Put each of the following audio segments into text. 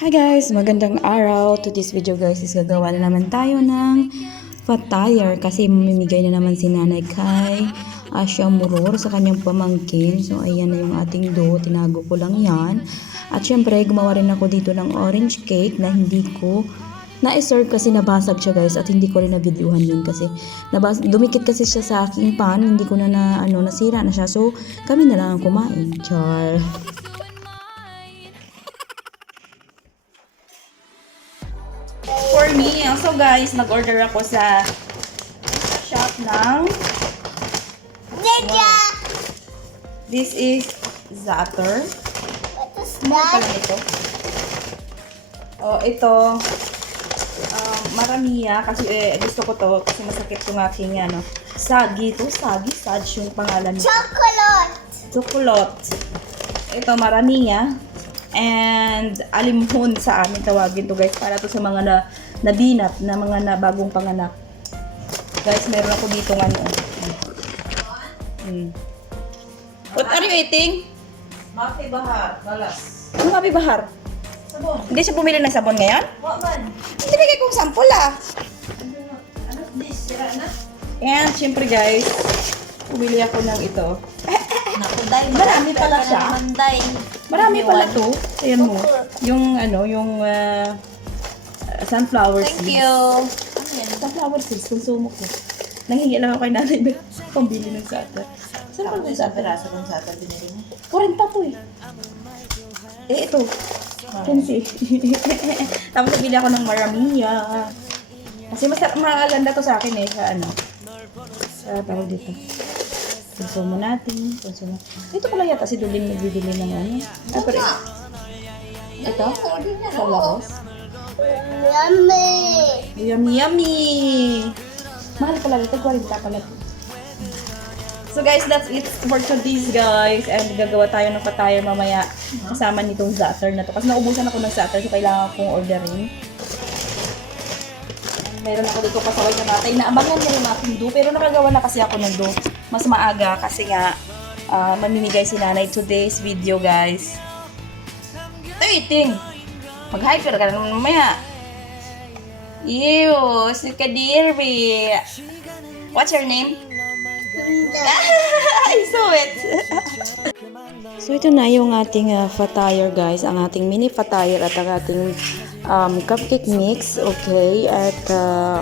Hi guys! Magandang araw. To this video guys is gagawa na naman tayo ng fat tire kasi mamimigay na naman si nanay kay Asya Muror sa kanyang pamangkin. So ayan na yung ating dough. Tinago ko lang yan. At syempre gumawa rin ako dito ng orange cake na hindi ko na-serve kasi nabasag siya guys at hindi ko rin na-videohan yun kasi dumikit kasi siya sa aking pan. Hindi ko na, nasira na siya. So kami na lang ang kumain. Char! For me, also guys, nag-order ako sa shop ng This is Zatter. Mahal pala ito. Oh, ito maramiya kasi gusto ko to kasi masakit yung aking sagi to, Sag yung pangalan nito. Chocolate. Ito maramiya. And alimhon sa amin tawagin to guys, para to sa mga nabinat na mga bagong panganak. Guys, meron ako dito What are you eating? Mapi Bahar, balas. Ano Mapi Bahar? Sabon. Hindi siya bumili ng sabon ngayon? Wakman. Binigay kong sample Ano this? Sira na? And syempre guys, bumili ako ng ito. Naku, day. Marami pala siya. Marami pala to. Ayan mo. Yung sunflower seeds. Thank you. Ano yan? Sunflower seeds, konsumo ko. Nanghingi lang ako kay nanay na pambili ng sata. Saan pa ng Isang sata? piraso ng sata binili mo. 40 to eh. Ito. 15. Tapos nabili ako ng maramiya. Kasi mas maganda to sa akin eh. Sa tawag dito. Konsumo natin. Dito pala yata si Duling nagbibili ng pero ito? Sa labas? Yummy! Mahal pala ito. 40 pala ito. So guys, that's it for today's guys. And gagawa tayo ng patire mamaya kasama nitong Zatter na to. Kasi naubusan ako ng Zatter so kailangan kong orderin. Meron ako dito pasaway na natay. Naabangan niya yung aking dough. Pero nakagawa na kasi ako ng dough. Mas maaga kasi nga mamimigay si nanay today's video guys. Eating! Mag-hyper ka na naman mamaya. Ew! Si Kadirbi! What's your name? I saw it! So ito na yung ating fat tire guys, ang ating mini fat tire at ang ating cupcake mix, okay? At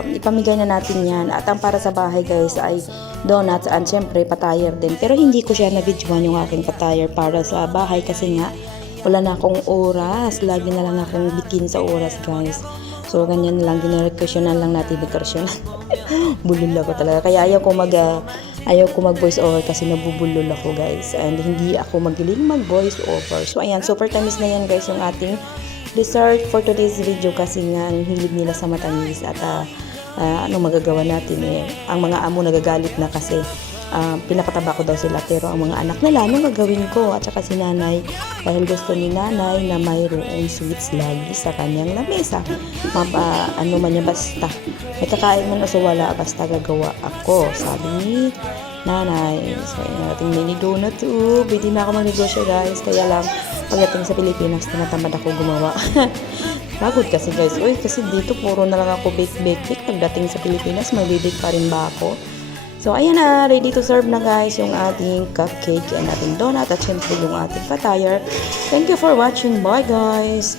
ipamigay na natin yan. At ang para sa bahay guys ay donuts and syempre fat tire din. Pero hindi ko siya na-videoan yung aking fat tire para sa bahay kasi nga wala na akong oras. Lagi na lang akong bitin sa oras guys. So ganyan lang, dinirekwesyonan lang natin dekorasyon. Bulol ako talaga. Kaya ayaw ko mag voice over kasi nabubulol ako guys. And hindi ako magaling mag voice over. So ayan, super tamis na yan guys yung ating dessert for today's video kasi nga ang hilig nila sa matamis. At ano magagawa natin eh. Ang mga amo nagagalit na kasi pinapataba ko daw sila, pero ang mga anak nila anong gagawin ko? At saka si nanay, dahil gusto ni nanay na mayroong sweets lagi sa kanyang lamesa. Ano man niya, basta may kakain man o so wala, basta gagawa ako, sabi ni nanay. So yung ating mini donut pwede na ako magnegosyo guys, kaya lang pagdating sa Pilipinas tinatamad ako gumawa. Pagod kasi guys, kasi dito puro na lang ako bake. Pagdating sa Pilipinas magbibake pa rin ba ako? So, ayan na, ready to serve na guys yung ating cupcake and ating donut at syempre yung ating fat tire. Thank you for watching. Bye guys!